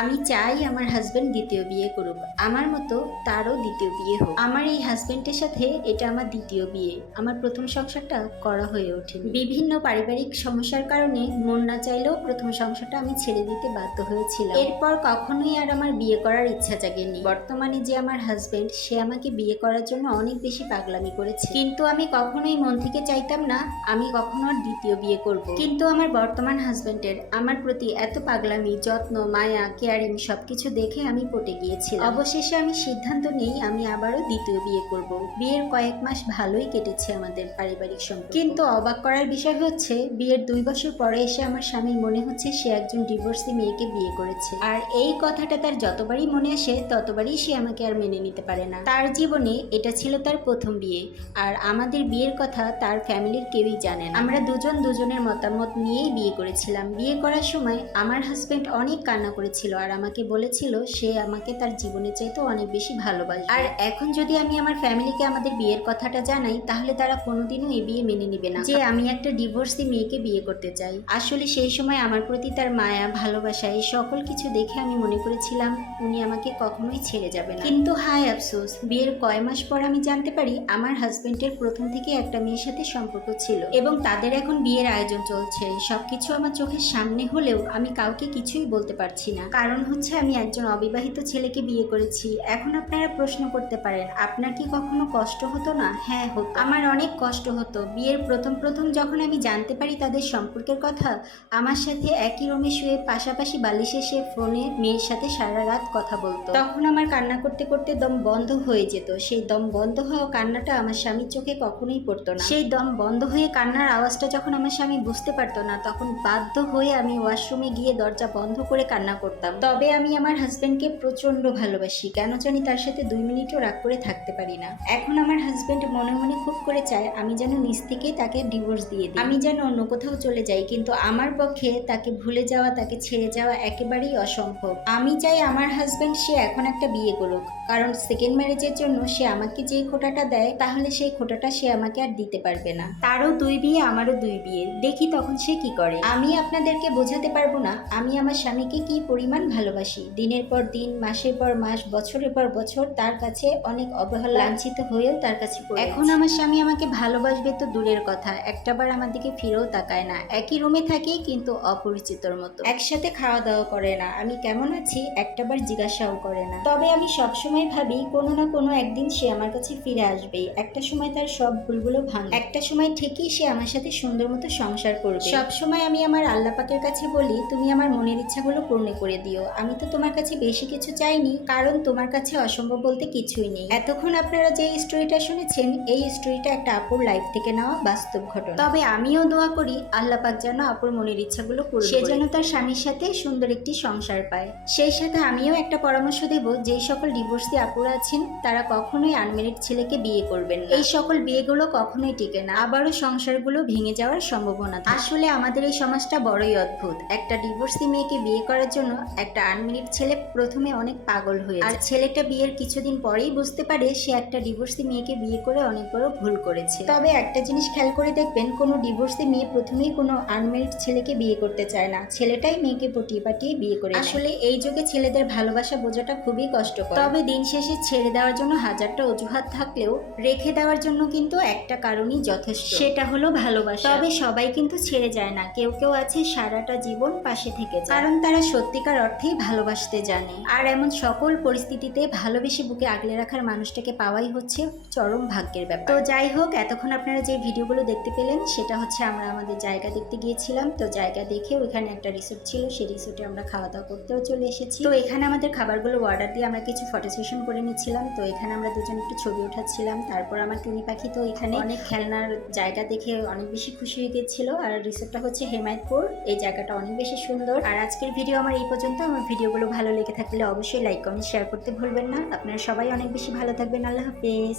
আমি চাই আমার হাজব্যান্ড দ্বিতীয় বিয়ে করুক। আমার মতো তারও দ্বিতীয় বিয়ে হোক। আমার এই হাজব্যান্ডের সাথে এটা আমার দ্বিতীয় বিয়ে। আমার প্রথম সংসারটা করা হয়ে ওঠে বিভিন্ন পারিবারিক সমস্যার কারণে মন না চাইলেও প্রথম সংসারটা আমি ছেড়ে দিতে বাধ্য হয়েছিলাম। এরপর কখনোই আর আমার বিয়ে করার ইচ্ছা জাগেনি। বর্তমানে যে আমার হাজব্যান্ড সে আমাকে বিয়ে করার জন্য অনেক বেশি পাগলামি করেছে। কিন্তু আমি কখনোই মন থেকে চাইতাম না, আমি কখনো আর দ্বিতীয় বিয়ে করব। কিন্তু আমার বর্তমান হাজব্যান্ডের আমার প্রতি এত পাগলামি, যত্ন, মায়া কেয়ারিং সবকিছু দেখে আমি পটে গিয়েছিলাম। অবশেষে আমি সিদ্ধান্ত নেই, আমি আবারও দ্বিতীয় বিয়ে করব। বিয়ের কয়েক মাস ভালোই কেটেছে আমাদের পারিবারিক সম্পর্ক। কিন্তু অবাক করার বিষয় হচ্ছে, বিয়ের দুই বছর পরে এসে আমার স্বামী মনে হচ্ছে সে একজন ডিভোর্সি মেয়েকে বিয়ে করেছে। আর এই কথাটা তার যতবারই মনে আসে, ততবারই সে আমাকে আর মেনে নিতে পারে না। তার জীবনে এটা ছিল তার প্রথম বিয়ে, আর আমাদের বিয়ের কথা তার ফ্যামিলির কেউই জানে না। আমরা দুজন দুজনের মতামত নিয়েই বিয়ে করেছিলাম। বিয়ে করার সময় আমার হাজবেন্ড অনেক কান্না করেছিল। আর আমাকে বলেছিল সে আমাকে তার জীবনের চাইতেও অনেক বেশি ভালোবাসে। আর এখন যদি আমি আমার ফ্যামিলিকে আমাদের বিয়ের কথাটা জানাই, তাহলে তারা কোনোদিনও এই বিয়ে মেনে নেবে না। যে আমি একটা ডিভোর্সি মেয়েকে বিয়ে করতে চাই, আসলে সেই সময় আমার প্রতি তার মায়া, ভালোবাসা, এই সকল কিছু দেখে আমি মনে করেছিলাম উনি আমাকে কখনোই ছেড়ে যাবে না। কিন্তু হায় আফসোস, বিয়ের কয় মাস পর আমি জানতে পারি আমার হাজবেন্ডের প্রথম থেকে একটা মেয়ের সাথে সম্পর্ক ছিল এবং তাদের এখন বিয়ের আয়োজন চলছে। সবকিছু আমার চোখের সামনে হলেও আমি কাউকে কিছুই বলতে পারছি না। কারণ হচ্ছে আমি একজন অবিবাহিত ছেলেকে বিয়ে করেছি। এখন আপনারা প্রশ্ন করতে পারেন, আপনার কি কখনো কষ্ট হতো না? হ্যাঁ হতো। আমার অনেক কষ্ট হতো। বিয়ের প্রথম প্রথম যখন আমি জানতে পারি তাদের সম্পর্কের কথা, আমার সাথে একই রুমে শুয়ে পাশাপাশি বালিশে সে ফোনে মেয়ের সাথে সারা রাত কথা বলতো। তখন আমার কান্না করতে করতে দম বন্ধ হয়ে যেত। সেই দম বন্ধ হওয়া কান্নাটা আমার স্বামীর চোখে কখনোই পড়তো না। সেই দম বন্ধ হয়ে কান্নার আওয়াজটা যখন আমার স্বামী বুঝতে পারতো না, তখন বাধ্য হয়ে আমি ওয়াশরুমে গিয়ে দরজা বন্ধ করে কান্না করতাম। তবে আমি আমার হাজব্যান্ডকে প্রচণ্ড ভালোবাসি। কেন জানি তার সাথে দুই মিনিটও রাগ করে থাকতে পারি না। এখন আমার হাজব্যান্ড মনে মনে খুব করে চায় আমি যেন নিজ থেকেই তাকে ডিভোর্স দিয়ে দিই। আমি যেন অন্য কোথাও চলে যাই, কিন্তু আমার পক্ষে তাকে ভুলে যাওয়া, তাকে ছেড়ে যাওয়া একেবারেই অসম্ভব। আমি চাই আমার হাজব্যান্ড সে এখন একটা বিয়ে করুক। কারণ সেকেন্ড ম্যারেজের জন্য সে আমাকে যেই খোটাটা দেয়, তাহলে সেই খোটাটা সে আমাকে আর দিতে পারবে না। তারও দুই বিয়ে, আমারও দুই বিয়ে। দেখি তখন সে কি করে। আমি আপনাদেরকে বোঝাতে পারব না, আমি আমার স্বামীকে কি পরিমাণ ভালোবাসি। দিনের পর দিন মাসের পর মাস বছরের পর বছর তার কাছে অনেক অবহেলা লাঞ্ছিত হয়েও তার কাছে এখন আমার স্বামী আমাকে ভালোবাসবে তো দূরের কথা। একটাবার আমার দিকে ফিরেও তাকায় না। একই রুমে থাকি কিন্তু অপরিচিতর মতো। একসাথে খাওয়া দাওয়া করে না। আমি কেমন আছি? একটাবার জিজ্ঞাসাও করে না। তবে আমি সবসময় ভাবি কোনো না কোনো একদিন সে আমার কাছে ফিরে আসবে একটা সময় তার সব ভুলগুলো ভাঙ। একটা সময় ঠিকই সে আমার সাথে সুন্দর মতো সংসার করবে। সব সময় আমি আমার আল্লাহ পাকের কাছে বলি তুমি আমার মনের ইচ্ছাগুলো পূর্ণ করে দিও। আমি তো তোমার কাছে বেশি কিছু চাইনি কারণ তোমার কাছে অসম্ভব বলতে কিছুই নেই। এতক্ষণ আপনারা যে স্টোরিটা শুনেছেন এই স্টোরিটা একটা আপুর লাইফ থেকে নেওয়া বাস্তব ঘটনা। তবে আমিও দোয়া করি আল্লাহ পাক যেন আপুর মনের ইচ্ছাগুলো পূরণ সে যেন তার স্বামীর সাথে সুন্দর একটি সংসার পায়। সেই সাথে আমিও একটা পরামর্শ দেব যেই সকল ডিভোর্সি আপুরা আছেন তারা কখনোই আনমেরিড ছেলেকে বিয়ে করবেন না। এই সকল বিয়েগুলো কখনোই টিকে না। আবারও সংসারগুলো ভেঙে যাওয়ার সম্ভাবনা আসলে আমাদের এই সমাজটা বড়ই অদ্ভুত। একটা ডিভোর্সি মেয়েকে বিয়ে করার জন্য একটা আনমেরিড ছেলে প্রথমে অনেক পাগল হয়ে আর ছেলেটা বিয়ের কিছুদিন পরেই বুঝতে পারে সে একটা ডিভোর্সি মেয়েকে বিয়ে করে অনেক বড় ভুল করেছে। তবে একটা জিনিস খেয়াল করে দেখবেন, কোনো ডিভোর্সি মেয়ে প্রথমেই কোনো আনমেরিড ছেলেকে বিয়ে করতে চায় না। ছেলেটাই মেয়েকে পটিয়ে পাটিয়ে বিয়ে করে আসলে এই যুগে ছেলেদের ভালোবাসা বোঝাটা খুবই কষ্টকর। তবে দিন শেষে ছেড়ে দেওয়ার জন্য হাজারটা অজুহাত থাকলেও রেখে দেওয়ার জন্য কিন্তু একটা কারণই যথেষ্ট। সেটা হলো ভালোবাসা। তবে সবাই কিন্তু ছেড়ে যায় না। কেউ কেউ আছে সারাটা জীবন পাশে থেকে কারণ তারা সত্যিকার অর্থেই ভালোবাসতে জানে। আর এমন সকল পরিস্থিতিতে ভালোবেসে বুকে আগলে রাখার মানুষটাকে পাওয়াই হচ্ছে চরম ভাগ্যের ব্যাপার। তো যাই হোক, এতক্ষণ আপনারা যে ভিডিওগুলো দেখতে পেলেন, সেটা হচ্ছে আমরা আমাদের জায়গা দেখতে গিয়েছিলাম। তো জায়গা দেখে ওইখানে একটা রিসোর্ট ছিল, সেই রিসোর্টে আমরা খাওয়া দাওয়া করতেও চলে এসেছি। তো এখানে আমাদের খাবারগুলো অর্ডার দিয়ে আমরা কিছু ফটো সেশন করে নিচ্ছিলাম তো এখানে আমরা দুজন একটু ছবি উঠাচ্ছিলাম। তারপর আমার টুনি পাখি তো এখানে। অনেক খেলনার জায়গা দেখে অনেক বেশি খুশি হয়ে গেছিল আর রিসোর্টটা হচ্ছে হেমায়তপুর। এই জায়গাটা অনেক বেশি সুন্দর। আর আজকের ভিডিও আমার এই পর্যন্ত আমার ভিডিওগুলো ভালো লেগে থাকলে অবশ্যই লাইক কমেন্ট শেয়ার করতে ভুলবেন না। আপনারা সবাই অনেক বেশি ভালো থাকবেন। আল্লাহ হাফেজ।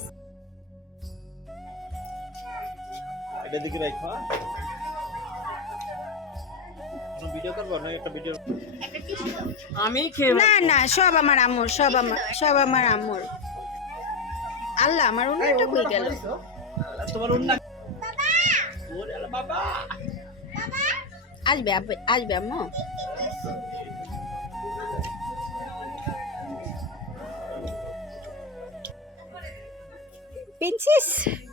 এটা দিকে রাখো কোনো ভিডিও করব না একটা ভিডিও আমি না না সব আমার আম্মুর সব আমার সব আমার আম্মুর। আল্লাহ আমার উন্নয়নটা হয়ে গেল। তোমার উন্না ওরে আল্লাহ বাবা! আসবে আসবে আম্মু। princess.